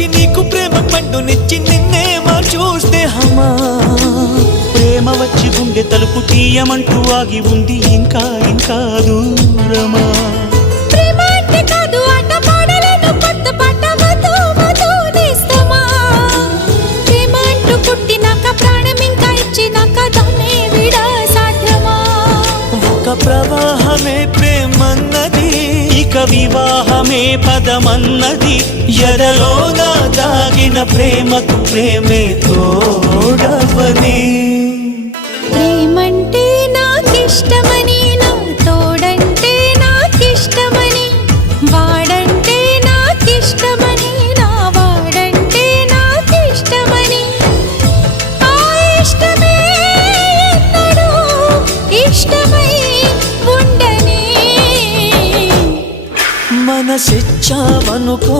వచ్చి నీకు ప్రేమ పండునిచ్చి నిన్నే చూస్తే హమా ప్రేమ వచ్చి గుండె తలుపు తీయమంటూ ఆగి ఉంది ఇంకా ఇంకా దూరమా ప్రవాహమే ప్రేమన్నది ఇక వివాహమే పదమన్నది ఎదలోన దాగిన ప్రేమకు ప్రేమే తోడవని ప్రేమంటే నాకిష్టమని నా తోడంటే నాకిష్టమని వాడంటే నాకిష్టమని నా వాడంటే నాకిష్టమని ఆ ఇష్టమే ఎన్నడూ ఇష్టమై మనసిచ్చావనుకో